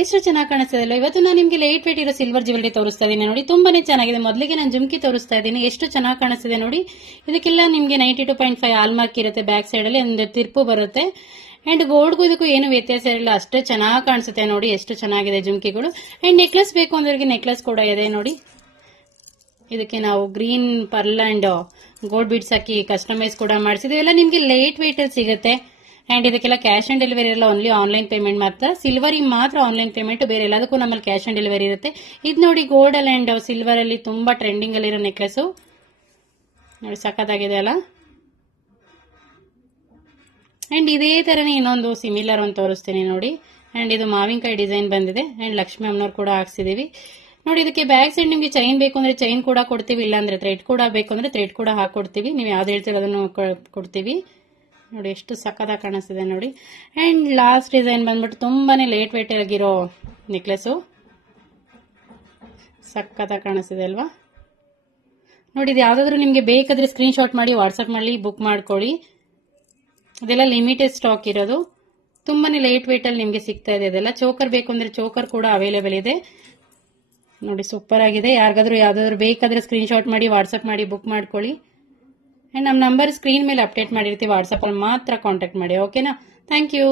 ಎಷ್ಟು ಚೆನ್ನಾಗಿ ಕಾಣಿಸ್ತದಲ್ಲ. ಇವತ್ತು ನಾನು ನಿಮಗೆ ಲೈಟ್ ವೇಟ್ ಇರೋ ಸಿಲ್ವರ್ ಜ್ಯುವೆಲರಿ ತೋರಿಸ್ತಾ ಇದ್ದೀನಿ ನೋಡಿ, ತುಂಬಾನೇ ಚೆನ್ನಾಗಿದೆ. ಮೊದಲಿಗೆ ನಾನು ಜುಮ್ಕಿ ತೋರಿಸ್ತಾ ಇದ್ದೀನಿ, ಎಷ್ಟು ಚೆನ್ನಾಗಿ ಕಾಣಿಸ್ತಿದೆ ನೋಡಿ. ಇದಕ್ಕೆಲ್ಲ ನಿಮಗೆ 92.5 ಆಲ್ಮಾರ್ಕ್ ಇರುತ್ತೆ, ಬ್ಯಾಕ್ ಸೈಡ್ ಅಲ್ಲಿ ಒಂದು ತಿರ್ಪು ಬರುತ್ತೆ. ಅಂಡ್ ಗೋಲ್ಡ್ಗೂ ಇದಕ್ಕೂ ಏನು ವ್ಯತ್ಯಾಸ ಇರಲ್ಲ, ಅಷ್ಟೇ ಚೆನ್ನಾಗಿ ಕಾಣಿಸುತ್ತೆ ನೋಡಿ, ಎಷ್ಟು ಚೆನ್ನಾಗಿದೆ ಜುಮ್ಕಿಗಳು. ಅಂಡ್ ನೆಕ್ಲೆಸ್ ಬೇಕು ಅಂದ್ರೆ ನೆಕ್ಲೆಸ್ ಕೂಡ ಇದೆ ನೋಡಿ. ಇದಕ್ಕೆ ನಾವು green pearl and gold beads hockey customise ಕೂಡ ಮಾಡಿಸಿದ್ವಿ. ಎಲ್ಲ ನಿಮಗೆ ಲೈಟ್ ವೇಟ್ ಅಲ್ಲಿ ಸಿಗುತ್ತೆ. ಅಂಡ್ ಇದಕ್ಕೆಲ್ಲ ಕ್ಯಾಶ್ ಆನ್ ಡೆಲಿವರಿ ಇರಲ್ಲ, ಓನ್ಲಿ ಆನ್ಲೈನ್ ಪೇಮೆಂಟ್ ಮಾತ್ರ. ಸಿಲ್ವರ್ ಮಾತ್ರ ಆನ್ಲೈನ್ ಪೇಮೆಂಟ್, ಬೇರೆ ಎಲ್ಲದಕ್ಕೂ ನಮ್ಮಲ್ಲಿ ಕ್ಯಾಶ್ ಆನ್ ಡೆಲಿವರಿ ಇರುತ್ತೆ. ಇದು ನೋಡಿ ಗೋಲ್ಡ್ ಅಲ್ಲಿ ಅಂಡ್ ಸಿಲ್ವರ್ ಅಲ್ಲಿ ತುಂಬಾ ಟ್ರೆಂಡಿಂಗ್ ಅಲ್ಲಿರೋ ನೆಕ್ಲೆಸ್ ನೋಡಿ, ಸಖತ್ತಾಗಿದೆ ಅಲ್ಲ. ಅಂಡ್ ಇದೇ ತರನೇ ಇನ್ನೊಂದು ಸಿಮಿಲರ್ ಒಂದು ತೋರಿಸ್ತೀನಿ ನೋಡಿ. ಅಂಡ್ ಇದು ಮಾವಿನಕಾಯಿ ಡಿಸೈನ್ ಬಂದಿದೆ. ಅಂಡ್ ಲಕ್ಷ್ಮಿ ಅಮ್ಮನವ್ರು ಕೂಡ ಹಾಕ್ಸಿದೀವಿ ನೋಡಿ. ಇದಕ್ಕೆ ಬ್ಯಾಕ್ ಸೈಡ್ ನಿಮಗೆ ಚೈನ್ ಬೇಕು ಅಂದ್ರೆ ಚೈನ್ ಕೂಡ ಕೊಡ್ತೀವಿ, ಇಲ್ಲಾಂದ್ರೆ ಥ್ರೆಡ್ ಕೂಡ ಬೇಕು ಅಂದ್ರೆ ಥ್ರೆಡ್ ಕೂಡ ಹಾಕೊಡ್ತೀವಿ. ನೀವು ಯಾವ್ದು ಹೇಳ್ತೀವಿ ಅದನ್ನು ಕೊಡ್ತೀವಿ ನೋಡಿ. ಎಷ್ಟು ಸಖತ್ತಾಗಿ ಕಾಣಿಸ್ತಿದೆ ನೋಡಿ. ಅಂಡ್ ಲಾಸ್ಟ್ ಡಿಸೈನ್ ಬಂದ್ಬಿಟ್ಟು ತುಂಬಾನೇ ಲೈಟ್ ವೇಟ್ ಆಗಿರೋ ನೆಕ್ಲೆಸು, ಸಖತ್ತಾಗಿ ಕಾಣಿಸ್ತಿದೆ ಅಲ್ವಾ ನೋಡಿ. ಇದು ಯಾವ್ದಾದ್ರು ನಿಮಗೆ ಬೇಕಾದ್ರೆ ಸ್ಕ್ರೀನ್ ಶಾಟ್ ಮಾಡಿ ವಾಟ್ಸ್ಆಪ್ ಮಾಡಿ ಬುಕ್ ಮಾಡ್ಕೊಳ್ಳಿ. ಇದೆಲ್ಲ ಲಿಮಿಟೆಡ್ ಸ್ಟಾಕ್ ಇರೋದು, ತುಂಬಾನೇ ಲೈಟ್ ವೇಟ್ ಅಲ್ಲಿ ನಿಮಗೆ ಸಿಗ್ತಾ ಇದೆ. ಇದೆಲ್ಲ ಚೋಕರ್ ಬೇಕು ಅಂದ್ರೆ ಚೋಕರ್ ಕೂಡ ಅವೈಲೇಬಲ್ ಇದೆ ನೋಡಿ, ಸೂಪರ್ ಆಗಿದೆ. ಯಾರಿಗಾದ್ರೂ ಯಾವ್ದಾದ್ರು ಬೇಕಾದ್ರೆ ಸ್ಕ್ರೀನ್ ಶಾಟ್ ಮಾಡಿ ವಾಟ್ಸ್ಆಪ್ ಮಾಡಿ ಬುಕ್ ಮಾಡ್ಕೊಳ್ಳಿ. ಅಂಡ್ ನಮ್ಮ ನಂಬರ್ ಸ್ಕ್ರೀನ್ ಮೇಲೆ ಅಪ್ಡೇಟ್ ಮಾಡಿರ್ತೀವಿ, ವಾಟ್ಸ್ಆಪ್ ಅಲ್ಲಿ ಮಾತ್ರ ಕಾಂಟ್ಯಾಕ್ಟ್ ಮಾಡಿ, ಓಕೆನಾ. Thank you.